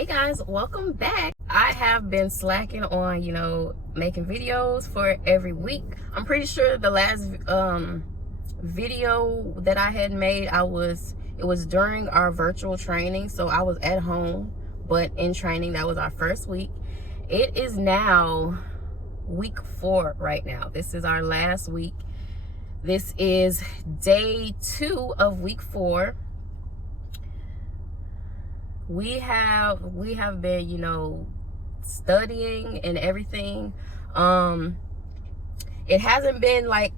Hey guys, welcome back. I have been slacking on, making videos for every week. I'm pretty sure the last video that I had made, it was during our virtual training, so I was at home, but in training. That was our first week. It is now week 4 right now. This is our last week. This is day 2 of week 4. We have been, studying and everything. It hasn't been like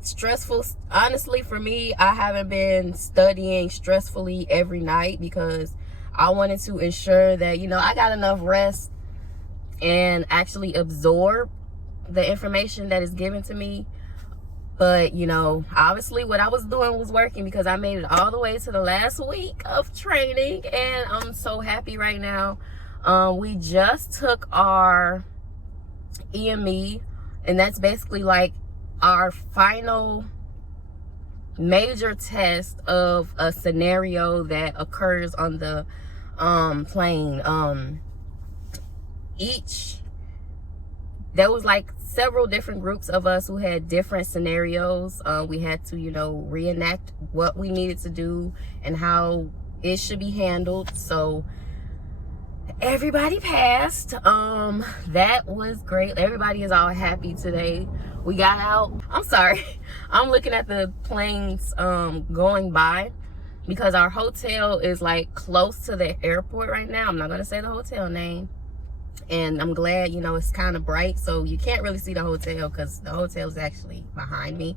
stressful. Honestly, for me, I haven't been studying stressfully every night because I wanted to ensure that, I got enough rest and actually absorb the information that is given to me. But, obviously what I was doing was working because I made it all the way to the last week of training, and I'm so happy right now. We just took our EME, and that's basically like our final major test of a scenario that occurs on the plane. There was like several different groups of us who had different scenarios. We had to, reenact what we needed to do and how it should be handled. So everybody passed. That was great. Everybody is all happy today. We got out. I'm sorry. I'm looking at the planes going by because our hotel is like close to the airport right now. I'm not going to say the hotel name. And I'm glad, it's kind of bright, so you can't really see the hotel because the hotel is actually behind me.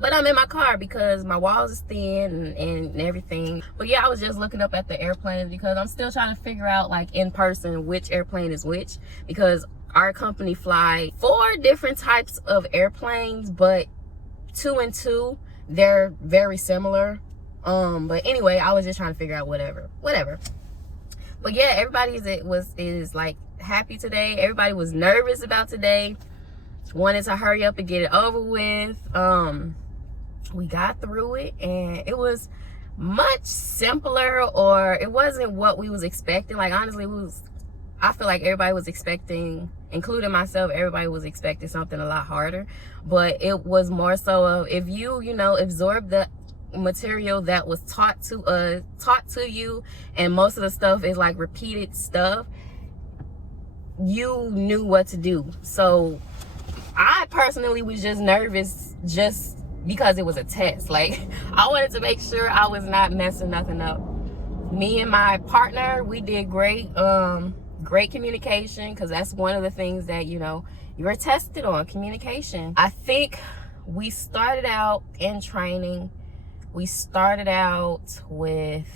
But I'm in my car because my walls is thin and everything. But yeah, I was just looking up at the airplanes because I'm still trying to figure out, like, in person which airplane is which, because our company fly 4 different types of airplanes, but 2 and 2, they're very similar. But anyway, I was just trying to figure out whatever. But yeah, everybody is like happy today. Everybody was nervous about today, wanted to hurry up and get it over with. We got through it, and it was much simpler, or it wasn't what we was expecting. Like, honestly, I feel like everybody was expecting, including myself, everybody was expecting something a lot harder. But it was more so of, if you absorb the material that was taught to you, and most of the stuff is like repeated stuff, you knew what to do. So I personally was just nervous just because it was a test. Like, I wanted to make sure I was not messing nothing up. Me and my partner, we did great. Great communication, because that's one of the things that you're tested on, communication. I think we started out in training, we started out with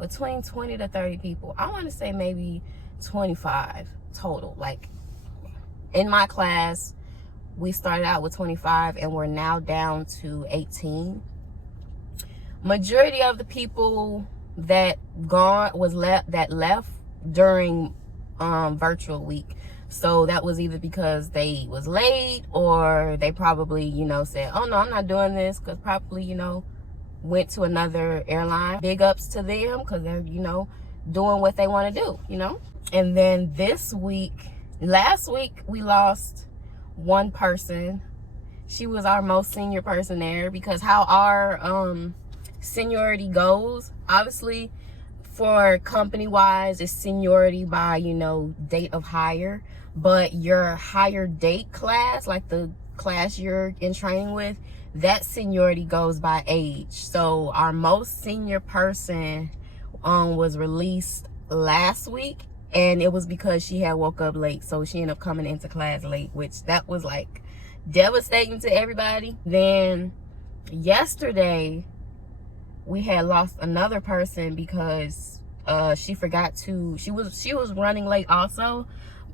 between 20 to 30 people. I want to say maybe 25 total. Like, in my class, we started out with 25 and we're now down to 18. Majority of the people that left during virtual week. So that was either because they was late, or they probably, said, oh no, I'm not doing this, because probably, went to another airline. Big ups to them, because they're, doing what they want to do, And then last week, we lost one person. She was our most senior person there, because how our seniority goes, obviously, for company-wise, it's seniority by, date of hire. But your higher date class, like the class you're in training with, that seniority goes by age. So our most senior person was released last week, and it was because she had woke up late. So she ended up coming into class late, which that was like devastating to everybody. Then yesterday, we had lost another person because she was running late also.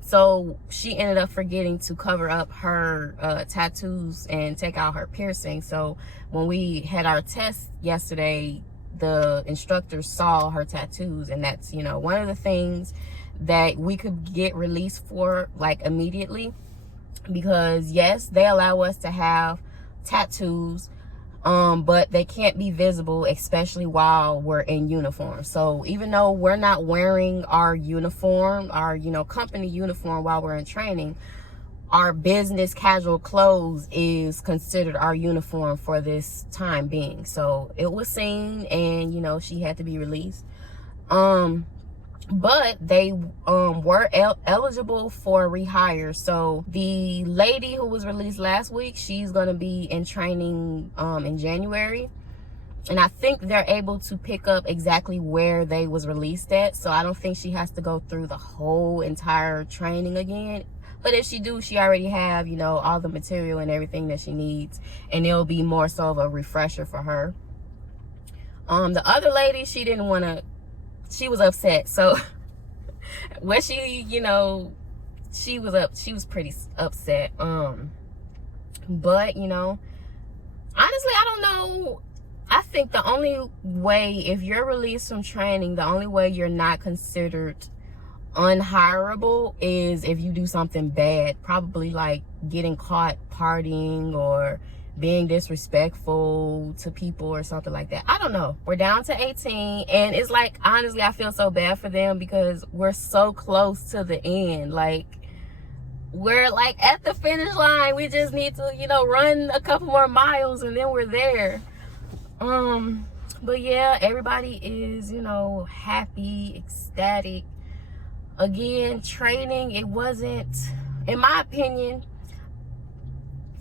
So she ended up forgetting to cover up her tattoos and take out her piercing. So when we had our test yesterday, the instructor saw her tattoos, and that's, one of the things that we could get released for, like, immediately, because yes, they allow us to have tattoos. but they can't be visible, especially while we're in uniform. So even though we're not wearing our uniform, our, you know, company uniform while we're in training, our business casual clothes is considered our uniform for this time being. So it was seen, and, you know, she had to be released. But they were eligible for rehire. So the lady who was released last week, she's going to be in training in January. And I think they're able to pick up exactly where they was released at. So I don't think she has to go through the whole entire training again. But if she do, she already have, you know, all the material and everything that she needs. And it'll be more so of a refresher for her. The other lady, she didn't want to, she was upset. So when she, you know, she was pretty upset. But, you know, honestly, I don't know. I think the only way, if you're released from training, the only way you're not considered unhireable is if you do something bad, probably like getting caught partying or being disrespectful to people or something like that. I don't know. We're down to 18, and it's like, honestly, I feel so bad for them because we're so close to the end. Like, we're like at the finish line. We just need to, you know, run a couple more miles and then we're there. But yeah, everybody is, you know, happy, ecstatic. Again, training, it wasn't, in my opinion,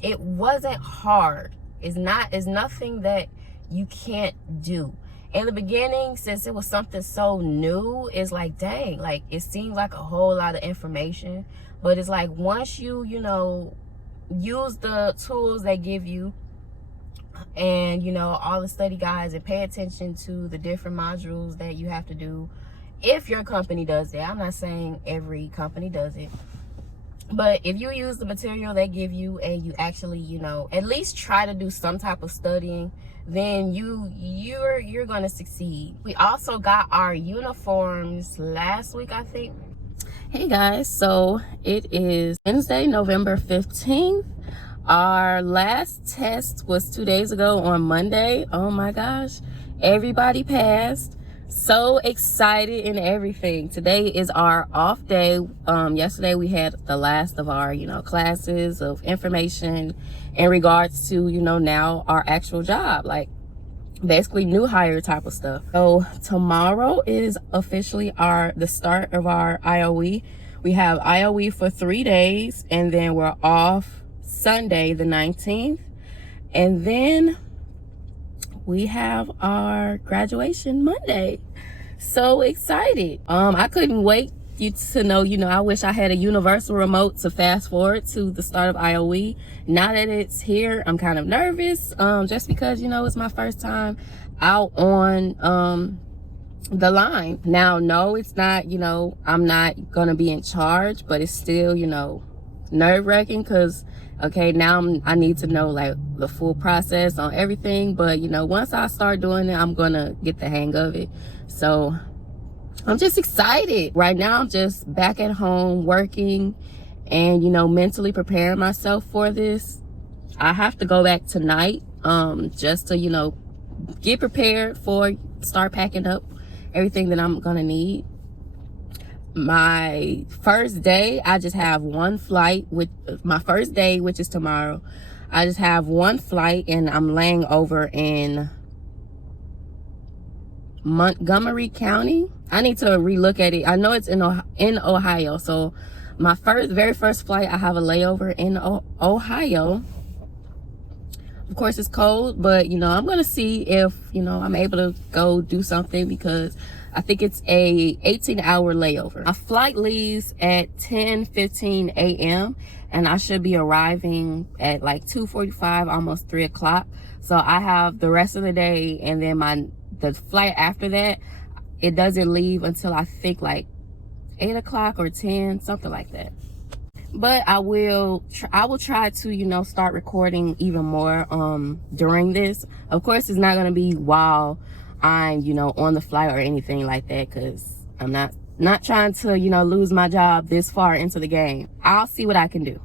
it wasn't hard. It's nothing that you can't do. In the beginning, since it was something so new, it's like, dang, like it seemed like a whole lot of information. But it's like, once you, you know, use the tools they give you, and, you know, all the study guides, and pay attention to the different modules that you have to do, if your company does that. I'm not saying every company does it, but if you use the material they give you and you actually, you know, at least try to do some type of studying, then you're gonna succeed. We also got our uniforms last week, I think. Hey guys, so it is Wednesday, November 15th. Our last test was 2 days ago on Monday. Oh my gosh, everybody passed. So excited and everything. Today is our off day. Yesterday we had the last of our, you know, classes of information in regards to, you know, now our actual job, like basically new hire type of stuff. So tomorrow is officially the start of our IOE. We have IOE for 3 days, and then we're off Sunday the 19th, and then we have our graduation Monday. So excited. I couldn't wait you to know, you know, I wish I had a universal remote to fast forward to the start of IOE. Now that it's here, I'm kind of nervous, just because, you know, it's my first time out on the line. Now, no, it's not, you know, I'm not gonna be in charge, but it's still, you know, nerve-wracking because, okay, now I need to know like the full process on everything. But, you know, once I start doing it, I'm gonna get the hang of it. So I'm just excited. Right now, I'm just back at home working and, you know, mentally preparing myself for this. I have to go back tonight, just to, you know, get prepared for, start packing up everything that I'm gonna need. My first day, I just have one flight. With my first day, which is tomorrow, I just have one flight, and I'm laying over in Montgomery County. I need to relook at it. I know it's in Ohio. So my very first flight, I have a layover in Ohio. Of course, it's cold, but, you know, I'm gonna see if, you know, I'm able to go do something, because I think it's a 18-hour layover. My flight leaves at 10:15 a.m. and I should be arriving at like 2:45, almost 3 o'clock. So I have the rest of the day, and then the flight after that, it doesn't leave until I think like 8 o'clock or 10, something like that. But I will try to, you know, start recording even more during this. Of course, it's not gonna be while I'm, you know, on the flight or anything like that, because I'm not trying to, you know, lose my job this far into the game. I'll see what I can do.